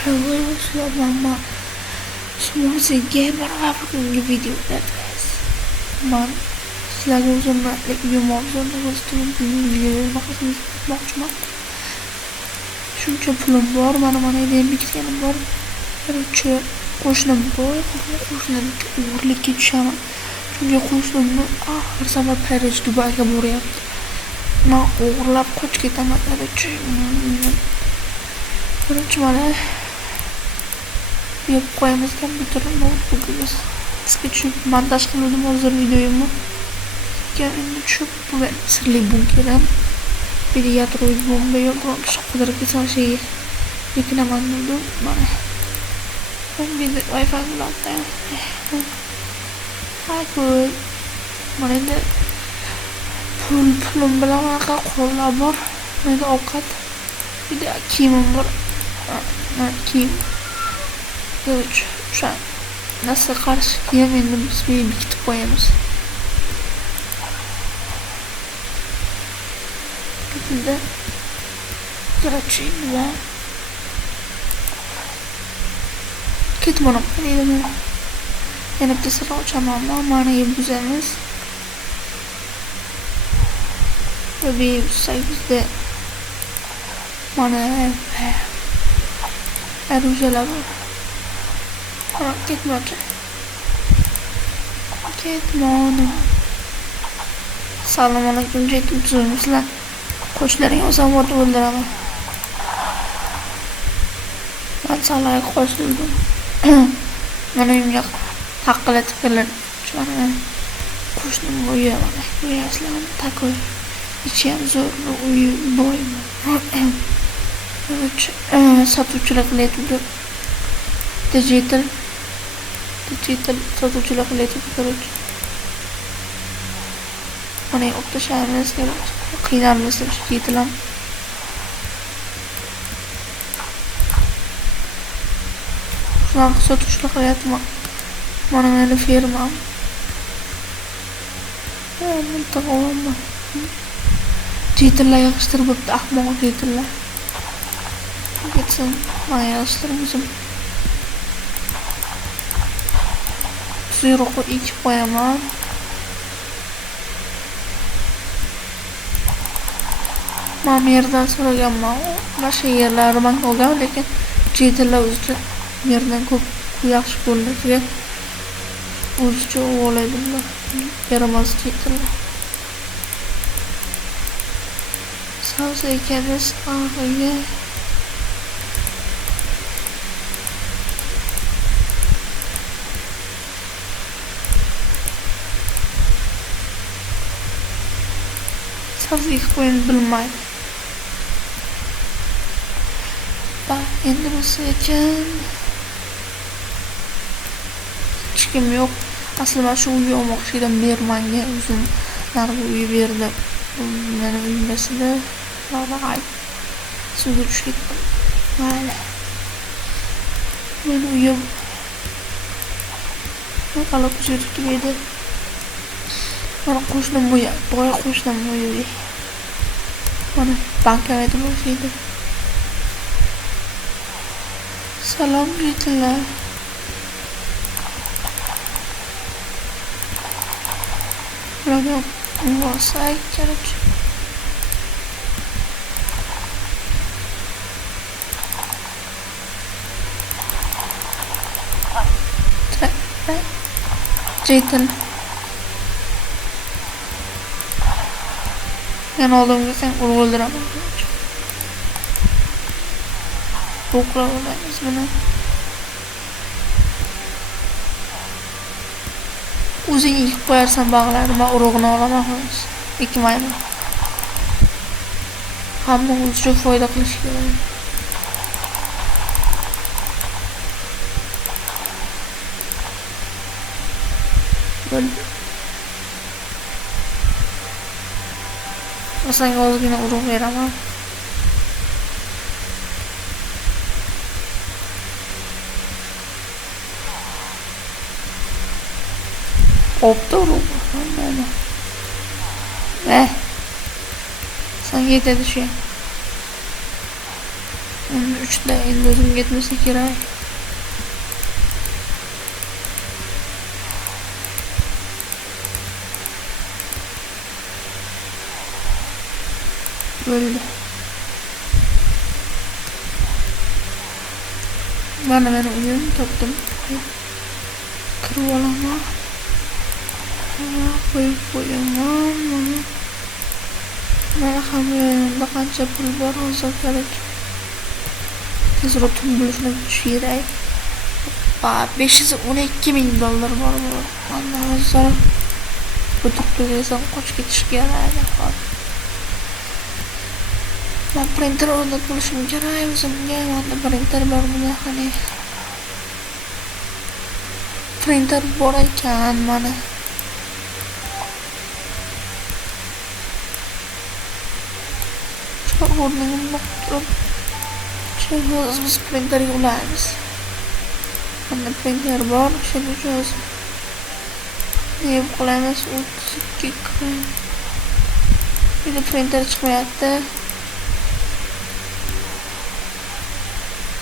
Hello, selamat semua gamer bugungi videoda men sizlarga o'zimlik video mavzusini moqchiman. Shuncha pulim bor, mana endi bitganim bor. Birinchi qo'shnim bor, qo'shnimga o'g'irlikka tushaman. Chunki qo'shnimni har safar Parij Dubayga boryapti. Men o'g'irlab qochib ketaman. Birinchi mana yeb qo'yamiz kompyuterni notebookimiz. Sizga tushib montaj qildim hozir videoyimni. Endi tushib bu sirli bunkerim. Bir yadroviy bomba yo'q, qidirib ketgan şey yuklaman dedim. Mana bir Wi-Fi bilan Hayır. Mana endi pulim bilan anaqa qo'llar bor. Menda ovqat, bir de kiyimim bor. Kiyim. Şu an nasıl karşı kiyim endi biz bir bitib qo'yamiz. Şekilde açayım ve ketmonim qildim. Yana bitta sir ochaman. Mana yebuzamiz. Ve bir sayfada mana arujalar bor. Ketmonim. Assalomu alaykum, sizlar. Qo'shnilaring o'zim o'rta o'ldiraman. Men salay qo'shildim. Mana uyimga taqqilatib kelib, mana qo'shnim uyi mana. Ko'ryapsizlarmi? Takoy. Ichi ham zo'r uyi boy. Sotuvchilar qilyapti. Digital sotuvchilar qilyapti. Mana o'qitishamiz kerak. Qiynalmas yetilam. Shunaqa sotuvchilar qilyapti. Mana meni firmam. Muntaqaman. Yetillar yig'ishtirib bo'pti, ahmoq yetillar. Ketsin, mana yig'ishtirib o'zim. Suyruqni ekib qo'yaman. Men yerdan so'raganman. Boshqa yerlari men olgan, lekin yetillar o'zicha yerdan ko'p yaxshi bo'ldi. O'zicha o'g'laydilar. Yaramas yetillar. Savza ekamiz og'iga. Savza ekib qo'yini bilmaydi. Endi bo'lsa ekan hech kim yo'q. Asli men shu uyni olmoqchi edim, bermanga o'zim narigi uyni berdim. Meni uyimda ay suvga tushib ketdim. Mayli. Meni uyim qaloq tushib edi. Mana qo'shnim uyi, boya qo'shnim uyi. Mana bankada bo'lsaydi. Salom yetillar. Ularga bo'lsa kerak. Yetil. Yana oldimga sen o'ldiraman. O'qiramiz buni. O'zing ekib qo'yarsan bog'larni, men urug'ini olaman xolos. Ekmayman. Hamma o'zicha foyda qilish kerak. Senga ozgina urug' beraman. Opta urug'. Sen yetadi şu. 3'da endi o'zim ketmasa kerak. Böyle. Mana uyum topdim. Kirib olaman. Qo'yib qo'yaman. Mana hamyonimda qancha pul bor hozir kerak. Tezroq pul bo'lishini kerak. 512 ming dollar bor. Mana hozir bu turtugaysan qochib ketish kerak. Ben printer o'rnatishim kerak o'zimga. Mana printer bor bunda qani. Printer bor ekan mana. Şu o'rnimni turib. Biz printerga ulaymiz. Mana printer bor, shuning uchun ne qilaymiz? 32 kran. Endi printer chiqmayapti.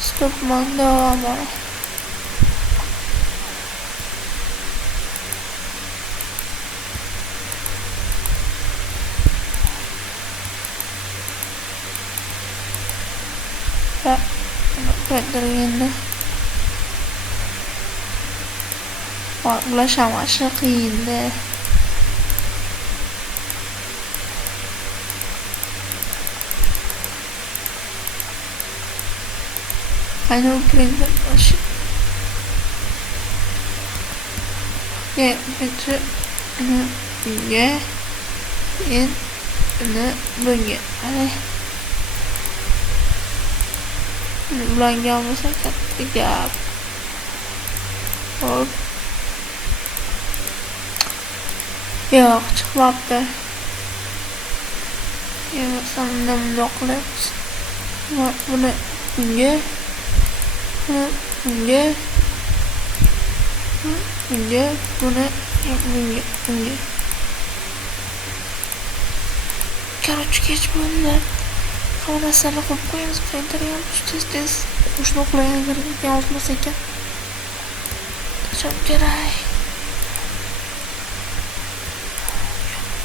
Stop manda ama. Ya, printer ini. Ulaşamaşı qiyin-da. Aynen o printer başı. Ya, printer bunga, bunga. Hani ulangan bo'lsa katta gap. Hop. Yo'q, chiqmabdi. Yo'q, sanamda bundoq qilamiz. Buni bunga, bunga, bunga. Короче, kech bo'ldi. Hamma narsani qo'yib qo'yamiz. Printerga ham tez qo'shni uxlaganlarga olmasa ekan. Qachon kerak?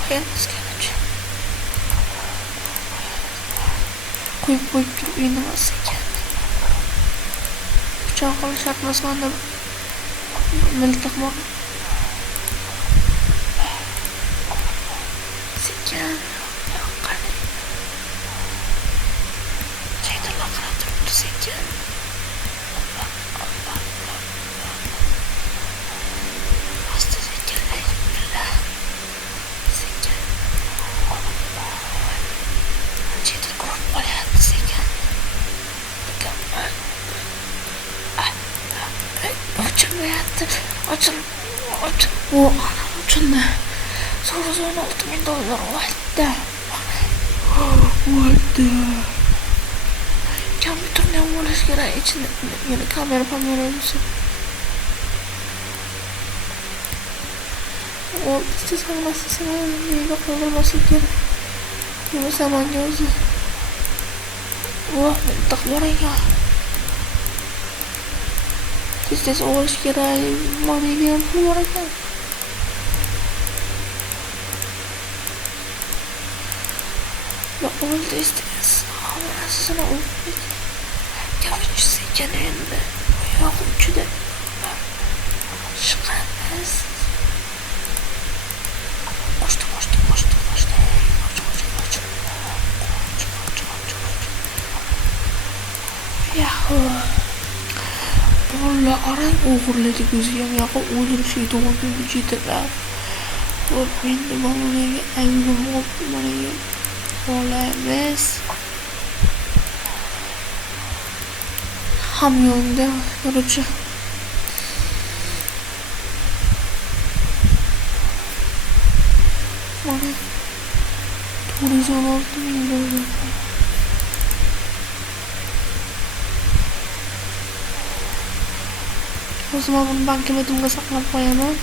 Qo'yamiz, короче. Qo'yib turib uynamas ekan. Pichoq qilish atmasmanda miltiq bor. Sekin. Sekin. Asta sekinlik bilan. Sekin. Chetda ko'rib qolyapti sekin. Ochilmayapti. Ochildi. Ochildi. $16,000 oldi. Oldi. Kompüterni ham bo'lish kerak. Ichida yana kamera bo'lsa. O tez hammasini nega qoldirmaslik kerak. Bo'lmasa menga o'zi. Miltiq bor ekan. Tez olish kerak. Menga ham pul bor ekan. Oldu tez. Hammasini o'tdik. Короче, sekin endi. Oyoq uchida chiqamiz. Qo'shdi. Yahu. Bola arang o'g'irladik o'ziga ham yoqib o'ldirishga to'g'ri keldi. Hop, endi bolaga aybim olib mana olamiz. Hamyonda, короче. Mana $16,000 O zaman bunu bankomatimga saqlab qo'yaman.